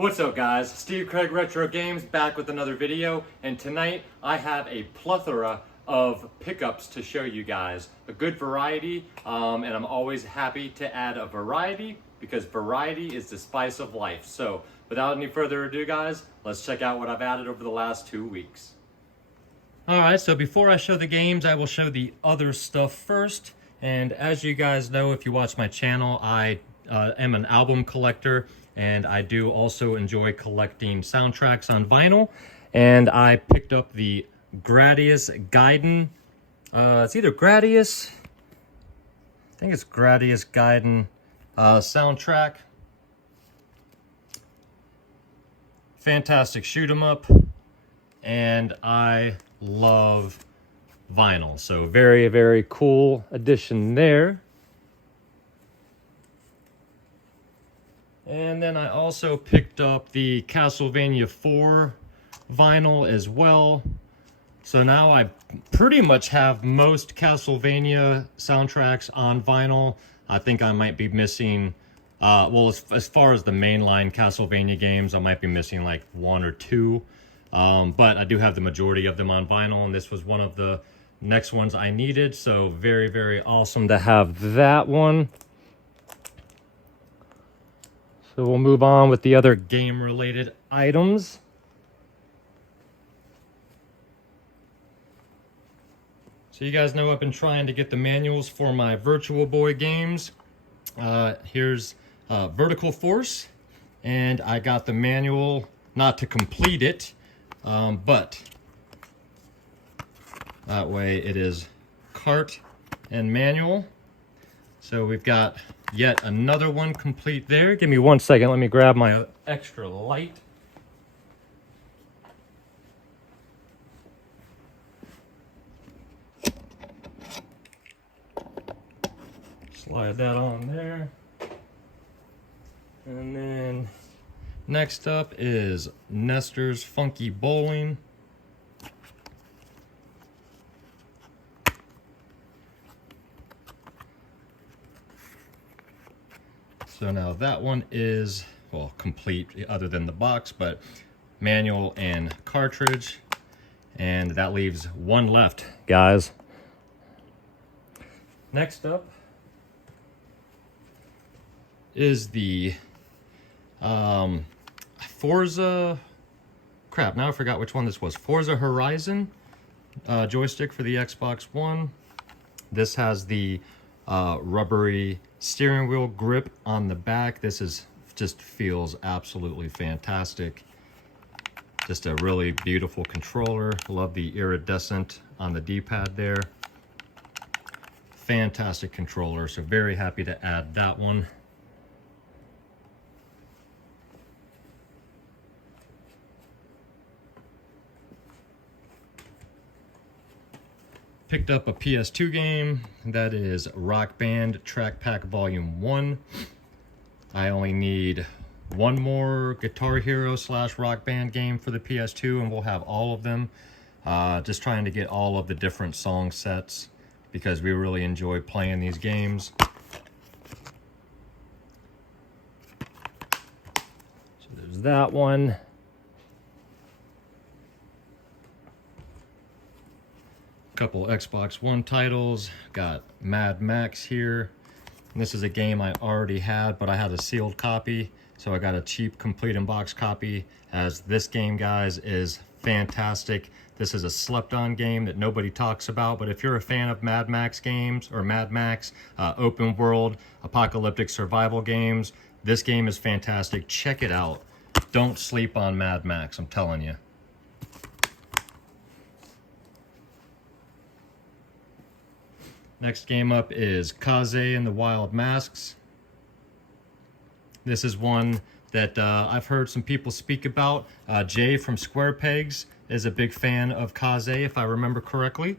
What's up guys, Steve Craig Retro Games back with another video, and tonight I have a plethora of pickups to show you guys. A good variety, and I'm always happy to add a variety because variety is the spice of life. So without any further ado guys, let's check out what I've added over the last 2 weeks. Alright, so before I show the games, I will show the other stuff first. And as you guys know, if you watch my channel, I am an album collector, and I do also enjoy collecting soundtracks on vinyl. And I picked up the Gradius Gaiden. It's either Gradius, I think it's Gradius Gaiden soundtrack. Fantastic shoot 'em up, and I love vinyl. So very, very cool addition there. And then I also picked up the Castlevania 4 vinyl as well. So now I pretty much have most Castlevania soundtracks on vinyl. I think I might be missing, well, as far as the mainline Castlevania games, I might be missing like 1 or 2. But I do have the majority of them on vinyl, and this was one of the next ones I needed. So very, very awesome to have that one. So we'll move on with the other game-related items. So you guys know I've been trying to get the manuals for my Virtual Boy games. Here's Vertical Force, and I got the manual, not to complete it, but that way it is cart and manual. So we've got yet another one complete there. Give me 1 second, let me grab my extra light. Slide that on there. And then next up is Nestor's Funky Bowling. So now that one is, well, complete other than the box, but manual and cartridge. And that leaves one left, guys. Next up is the Forza, crap, now I forgot which one this was. Forza Horizon joystick for the Xbox One. This has the rubbery steering wheel grip on the back. This is just feels absolutely fantastic. Just a really beautiful controller. Love the iridescent on the D-pad there. Fantastic controller, so very happy to add that one. Picked up a PS2 game, that is Rock Band Track Pack Volume 1. I only need one more Guitar Hero / Rock Band game for the PS2 and we'll have all of them. Just trying to get all of the different song sets because we really enjoy playing these games. So there's that one. Couple Xbox One titles. Got Mad Max here. And this is a game I already had, but I had a sealed copy, so I got a cheap complete in box copy. As this game, guys, is fantastic. This is a slept-on game that nobody talks about, but if you're a fan of Mad Max games, or Mad Max open world apocalyptic survival games, this game is fantastic. Check it out. Don't sleep on Mad Max, I'm telling you. Next game up is Kaze and the Wild Masks. This is one that I've heard some people speak about. Jay from Square Pegs is a big fan of Kaze, if I remember correctly.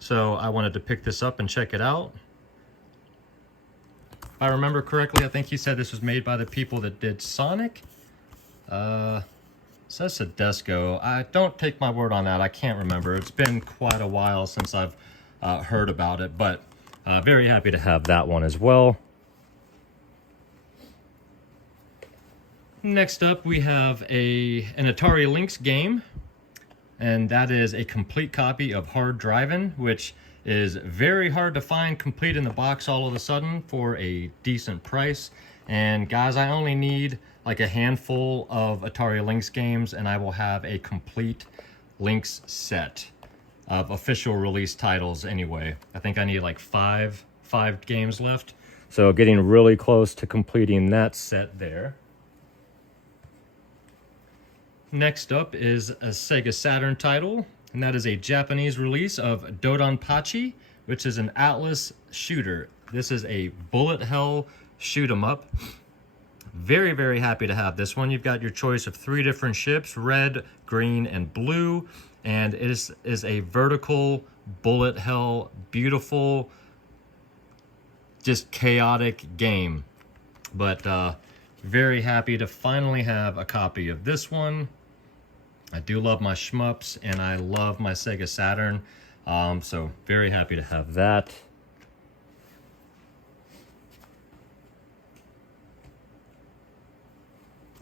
So I wanted to pick this up and check it out. If I remember correctly, I think he said this was made by the people that did Sonic. Says Tedesco. I don't take my word on that. I can't remember. It's been quite a while since I've heard about it, but very happy to have that one as well. Next up, we have an Atari Lynx game, and that is a complete copy of Hard Drivin', which is very hard to find complete in the box all of a sudden for a decent price. And guys, I only need like a handful of Atari Lynx games, and I will have a complete Lynx set of official release titles anyway. I think I need like five games left. So getting really close to completing that set there. Next up is a Sega Saturn title, and that is a Japanese release of Dodonpachi, which is an Atlas shooter. This is a bullet hell shoot 'em up. Very, very happy to have this one. You've got your choice of 3 different ships, red, green, and blue, and it is a vertical bullet hell, beautiful, just chaotic game. But very happy to finally have a copy of this one. I do love my shmups, and I love my Sega Saturn, so very happy to have that.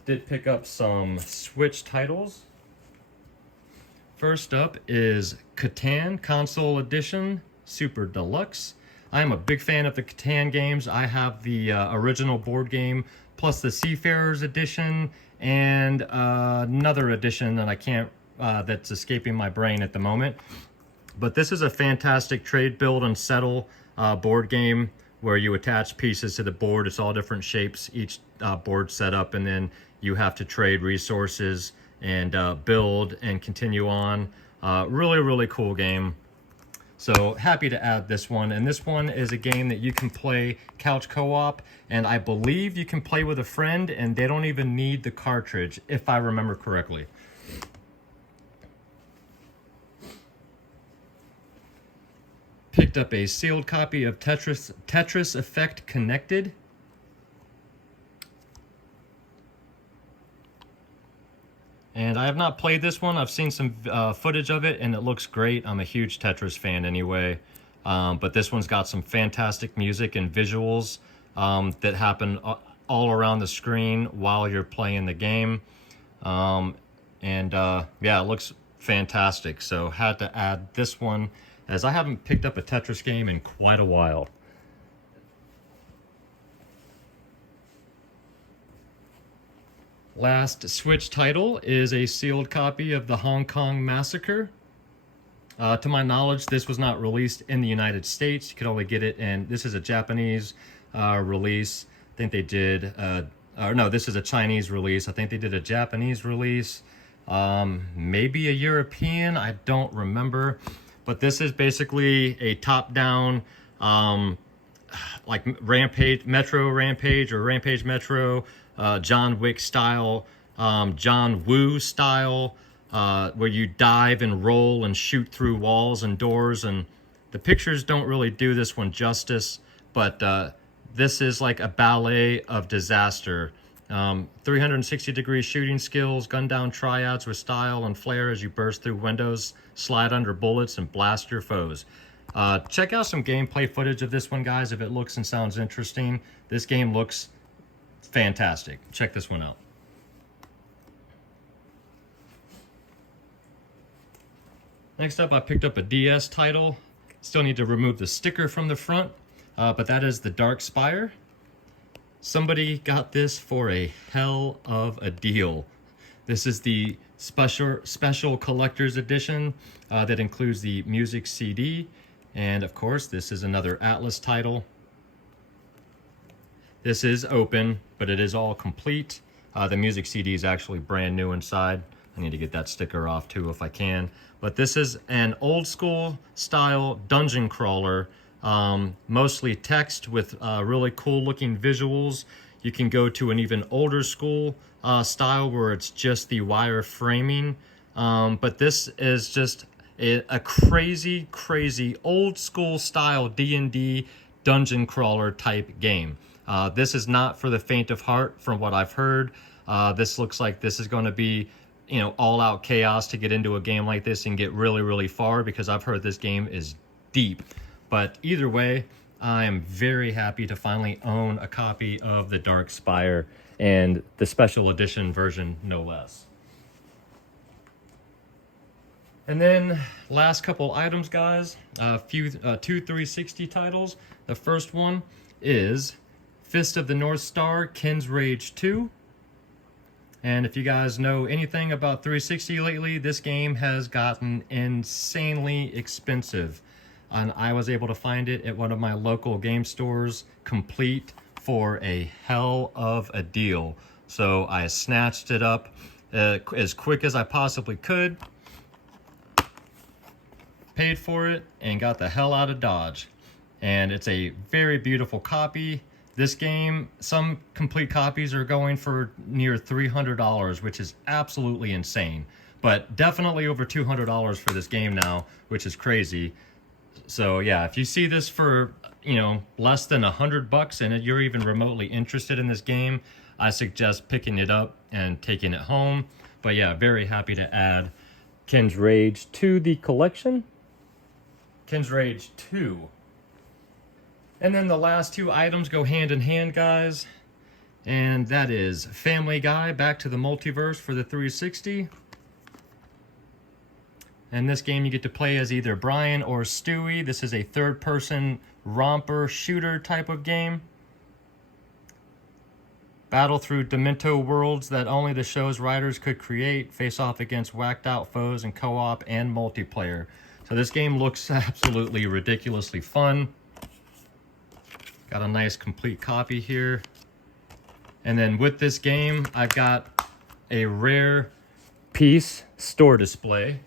Did pick up some Switch titles. First up is Catan Console Edition Super Deluxe. I am a big fan of the Catan games. I have the original board game, plus the Seafarers Edition, and another edition that I can't, that's escaping my brain at the moment. But this is a fantastic trade, build, and settle board game where you attach pieces to the board. It's all different shapes, each board setup, and then you have to trade resources and build and continue on. Really, really cool game. So happy to add this one. And this one is a game that you can play couch co-op, and I believe you can play with a friend, and they don't even need the cartridge, if I remember correctly. Picked up a sealed copy of Tetris Effect Connected. And I have not played this one. I've seen some footage of it, and it looks great. I'm a huge Tetris fan anyway. But this one's got some fantastic music and visuals that happen all around the screen while you're playing the game. Yeah, it looks fantastic. So had to add this one, as I haven't picked up a Tetris game in quite a while. Last Switch title is a sealed copy of the Hong Kong Massacre. To my knowledge, this was not released in the United States. You could only get it in, this is a Japanese release. I think they did, or no, this is a Chinese release. I think they did a Japanese release, maybe a European, I don't remember. But this is basically a top-down, like Metro Rampage or Rampage Metro, John Wick style, John Woo style, where you dive and roll and shoot through walls and doors. And the pictures don't really do this one justice, but this is like a ballet of disaster. 360-degree shooting skills, gun down triads with style and flair as you burst through windows, slide under bullets, and blast your foes. Check out some gameplay footage of this one, guys, if it looks and sounds interesting. This game looks fantastic. Check this one out. Next up, I picked up a DS title. Still need to remove the sticker from the front, but that is the Dark Spire. Somebody got this for a hell of a deal. This is the special collector's edition that includes the music CD, and of course, this is another Atlas title. This is open, but it is all complete. The music CD is actually brand new inside. I need to get that sticker off too if I can. But this is an old school style dungeon crawler, mostly text with really cool looking visuals. You can go to an even older school style where it's just the wire framing. But this is just a crazy, crazy old school style D&D dungeon crawler type game. This is not for the faint of heart from what I've heard. This looks like this is going to be, you know, all out chaos to get into a game like this and get really, really far, because I've heard this game is deep. But either way, I am very happy to finally own a copy of the Dark Spire. and the special edition version, no less. And then last couple items, guys, two 360 titles. The first one is Fist of the North Star, Ken's Rage 2. And if you guys know anything about 360 lately, this game has gotten insanely expensive. And I was able to find it at one of my local game stores, complete for a hell of a deal. So I snatched it up as quick as I possibly could, paid for it, and got the hell out of Dodge. And it's a very beautiful copy. This game, some complete copies are going for near $300, which is absolutely insane. But definitely over $200 for this game now, which is crazy. So yeah, if you see this for, you know, less than $100 and you're even remotely interested in this game, I suggest picking it up and taking it home. But yeah, very happy to add Ken's Rage to the collection. Ken's Rage 2. And then the last two items go hand in hand, guys. And that is Family Guy, Back to the Multiverse for the 360. And this game you get to play as either Brian or Stewie. This is a third-person romper shooter type of game. Battle through Demento worlds that only the show's writers could create. Face off against whacked out foes in co-op and multiplayer. So this game looks absolutely ridiculously fun. Got a nice complete copy here. And then with this game, I've got a rare piece store display.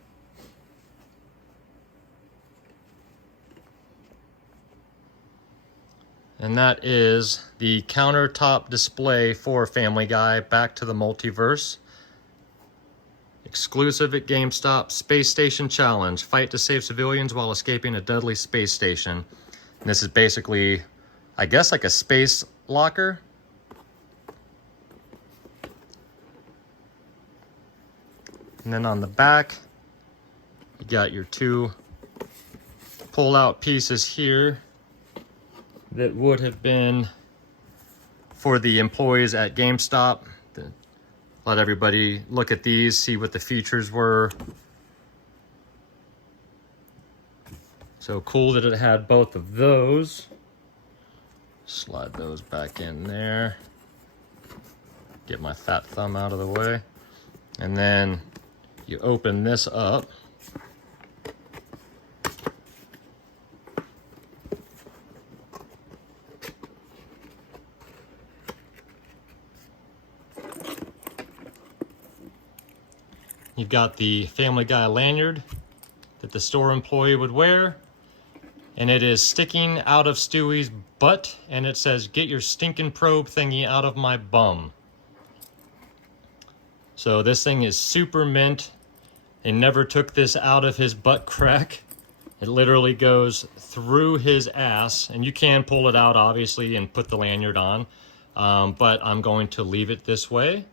And that is the countertop display for Family Guy, Back to the Multiverse. Exclusive at GameStop, Space Station Challenge. Fight to save civilians while escaping a deadly space station. And this is basically, I guess, like a space locker. And then on the back, you got your two pull-out pieces here that would have been for the employees at GameStop. Let everybody look at these, see what the features were. So cool that it had both of those. Slide those back in there. Get my fat thumb out of the way. And then you open this up. You've got the Family Guy lanyard that the store employee would wear, and it is sticking out of Stewie's butt, and it says, "Get your stinking probe thingy out of my bum." So this thing is super mint. They never took this out of his butt crack. It literally goes through his ass, and you can pull it out, obviously, and put the lanyard on, but I'm going to leave it this way.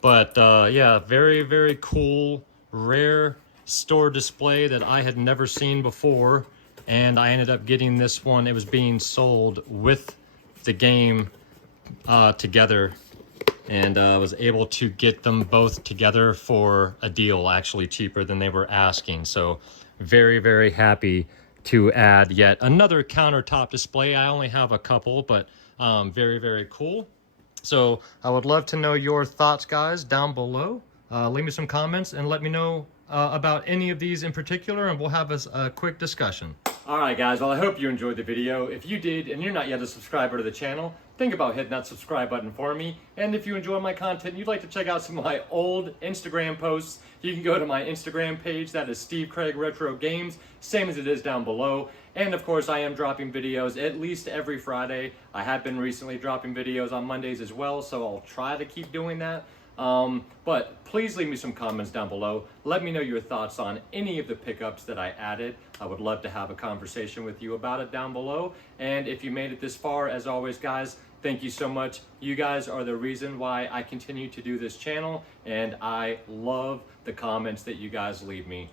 But yeah, very, very cool, rare store display that I had never seen before. And I ended up getting this one. It was being sold with the game together. And I was able to get them both together for a deal, actually cheaper than they were asking. So very, very happy to add yet another countertop display. I only have a couple, but very, very cool. So I would love to know your thoughts, guys, down below. Leave me some comments and let me know about any of these in particular, and we'll have a quick discussion. All right, guys. Well, I hope you enjoyed the video. If you did and you're not yet a subscriber to the channel, think about hitting that subscribe button for me. And if you enjoy my content and you'd like to check out some of my old Instagram posts, you can go to my Instagram page. That is Steve Craig Retro Games, same as it is down below. And of course, I am dropping videos at least every Friday. I have been recently dropping videos on Mondays as well, so I'll try to keep doing that. But please leave me some comments down below. Let me know your thoughts on any of the pickups that I added. I would love to have a conversation with you about it down below. And if you made it this far, as always, guys, thank you so much. You guys are the reason why I continue to do this channel, and I love the comments that you guys leave me.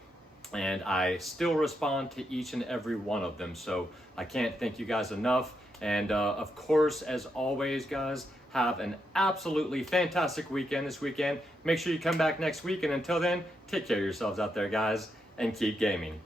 And I still respond to each and every one of them. So I can't thank you guys enough. And of course, as always, guys, have an absolutely fantastic weekend this weekend. Make sure you come back next week, and until then, take care of yourselves out there, guys, and keep gaming.